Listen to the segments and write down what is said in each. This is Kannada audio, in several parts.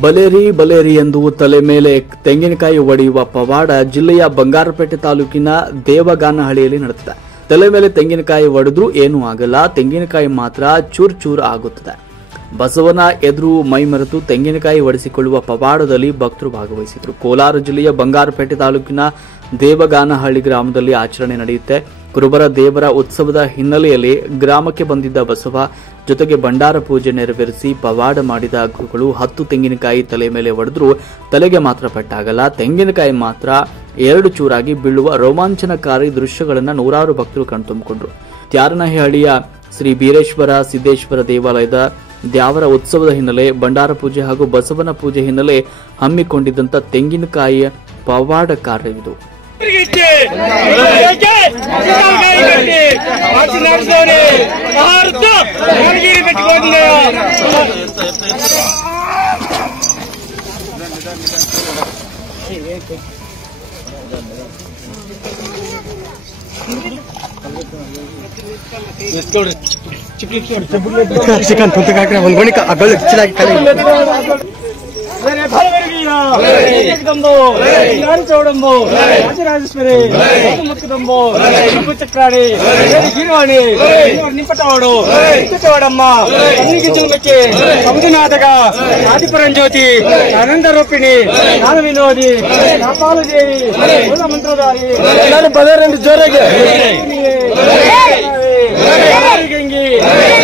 ಬಲೇರಿ ಬಲೇರಿ ಎಂದು ತಲೆ ಮೇಲೆ ತೆಂಗಿನಕಾಯಿ ಒಡೆಯುವ ಪವಾಡ ಜಿಲ್ಲೆಯ ಬಂಗಾರಪೇಟೆ ತಾಲೂಕಿನ ದೇವಗಾನಹಳ್ಳಿಯಲ್ಲಿ ನಡೆದಿದೆ. ತಲೆ ಮೇಲೆ ತೆಂಗಿನಕಾಯಿ ಒಡೆದ್ರೂ ಏನೂ ಆಗಲ್ಲ, ತೆಂಗಿನಕಾಯಿ ಮಾತ್ರ ಚೂರ್ ಚೂರ್ ಆಗುತ್ತದೆ. ಬಸವನ ಎದುರು ಮೈಮರೆತು ತೆಂಗಿನಕಾಯಿ ಒಡೆಸಿಕೊಳ್ಳುವ ಪವಾಡದಲ್ಲಿ ಭಕ್ತರು ಭಾಗವಹಿಸಿದರು. ಕೋಲಾರ ಜಿಲ್ಲೆಯ ಬಂಗಾರಪೇಟೆ ತಾಲೂಕಿನ ದೇವಗಾನಹಳ್ಳಿ ಗ್ರಾಮದಲ್ಲಿ ಆಚರಣೆ ನಡೆಯುತ್ತೆ. ಕುರುಬರ ದೇವರ ಉತ್ಸವದ ಹಿನ್ನೆಲೆಯಲ್ಲಿ ಗ್ರಾಮಕ್ಕೆ ಬಂದಿದ್ದ ಬಸವ ಜೊತೆಗೆ ಭಂಡಾರ ಪೂಜೆ ನೆರವೇರಿಸಿ ಪವಾಡ ಮಾಡಿದ ಗುರುಗಳು 10 ತೆಂಗಿನಕಾಯಿ ತಲೆ ಮೇಲೆ ಒಡೆದ್ರೂ ತಲೆಗೆ ಮಾತ್ರ ಪೆಟ್ಟಾಗಲ್ಲ, ತೆಂಗಿನಕಾಯಿ ಮಾತ್ರ 2 ಚೂರಾಗಿ ಬೀಳುವ ರೋಮಾಂಚನಕಾರಿ ದೃಶ್ಯಗಳನ್ನು ನೂರಾರು ಭಕ್ತರು ಕಣ್ತುಂಬಿಕೊಂಡರು. ತ್ಯಾರನಹಳ್ಳಿಯ ಶ್ರೀ ಬೀರೇಶ್ವರ ಸಿದ್ದೇಶ್ವರ ದೇವಾಲಯದ ದ್ಯಾವರ ಉತ್ಸವದ ಹಿನ್ನೆಲೆ ಭಂಡಾರ ಪೂಜೆ ಹಾಗೂ ಬಸವನ ಪೂಜೆ ಹಿನ್ನೆಲೆ ಹಮ್ಮಿಕೊಂಡಿದ್ದಂಥ ತೆಂಗಿನಕಾಯಿಯ ಪವಾಡ ಕಾರ್ಯವಿದು. ಚಿಕನ್ ತುಂತಕ್ಕೆ ಹಾಕಿ ಒಂದು ಗೋಣಿಕ ಅಗಲು ಚಿಲಾಗಿ ಕಲೆ ರಾಜರಾಜೇಶ್ವರಿ ಮುಕ್ಕದಂಬು ಚಕ್ರಾಣಿ ಗೀರವಾಣಿ ನಿಂಪಟವಾಡು ನಿಂಪಟವಾಡಮ್ಮ ಅನ್ನಿಗಿಚ್ಚಿ ಸಮುದಿನಾಟಕ ಆದಿಪರಂಜ್ಯೋತಿ ಆನಂದ ರೂಪಿಣಿ ಜ್ಞಾನ ವಿನೋದಿ ಕಾಪಾಲು ದೇವಿ ಮೂಲ ಮಂತ್ರಧಾರಿ ಎಲ್ಲರೂ ಬದರಂಡಿ ಜೋರಾಗಿ ಗಂಗಿ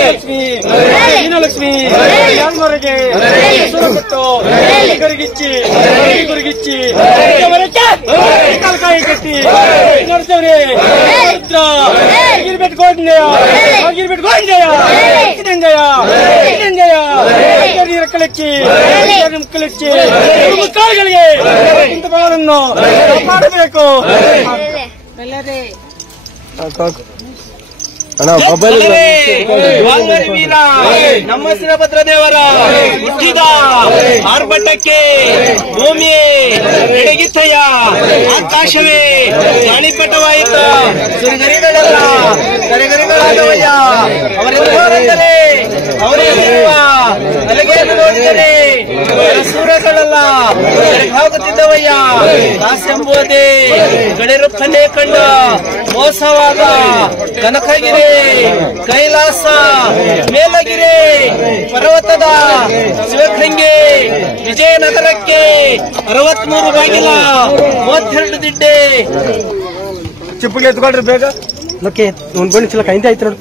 ಲಕ್ಷ್ಮಿ ಲಕ್ಷ್ಮಿ ಯಾಲ್ಮರೆಗೆ ಸುರಕೊಟ್ಟು ಗುರುಗಿಚ್ಚಿ ಗುರುಗಿಚ್ಚಿ ಕಾಲ್ಕಾಯಿ ಕಟ್ಟಿ ನೋಡ್ತೇವ್ರಿ ಗಿರ್ಬಿಟ್ಕೊಂಡೆಯ ಗಿರ್ಬಿಟ್ಕೊಂಡೆಯ ಕಲೆಚ್ಚಿ ಕಲೆಚ್ಚಿ ಕಾಳುಗಳಿಗೆ ಇಂಥ ಬಾಳನ್ನು ಮಾಡಬೇಕು. ನಮ್ಮ ಶಿರಭದ್ರ ದೇವರ ಹುಟ್ಟಿದ ಆರ್ಭಟಕ್ಕೆ ಭೂಮಿಯೇ ಎಡಗಿತ್ತಯ್ಯ, ಆಕಾಶವೇ ಗಾಳಿಪಟವಾಯಿತ, ಸುರಗರಿಗಳೆಲ್ಲ ಕರೆಗರಿಗಳಾದವಯ್ಯ. ಅವರೆಲ್ಲರೆಂದರೆ ಅವರೆಲ್ಲಿರುವ ಅಲಗೆಯನ್ನು ನೋಡಿದರೆ ಸೂರಗಳೆಲ್ಲ ಹೋಗುತ್ತಿದ್ದವಯ್ಯ. ದಾಸೆಂಬುದೇ ಗಳೆರುಪ್ಪನ್ನೇ ಕಂಡ ಮೋಸವಾದ ಕನಕಗಿರಿ ಕೈಲಾಸ ಮೇಲಗಿರಿ ಪರ್ವತದ ಶಿವಗಂಗೆ ವಿಜಯನಗರಕ್ಕೆ 63 ಬಾಗಿಲ 32 ದಿಡ್ಡೆ ಚಿಪ್ಪಗೆ ಎತ್ಕೊಳ್ರಿ ಬೇಗ. ಒಂದು ಗೋಣಿ ಚಿಲಕ ಹಿಂದೆ ಆಯ್ತು ನೋಡಿ.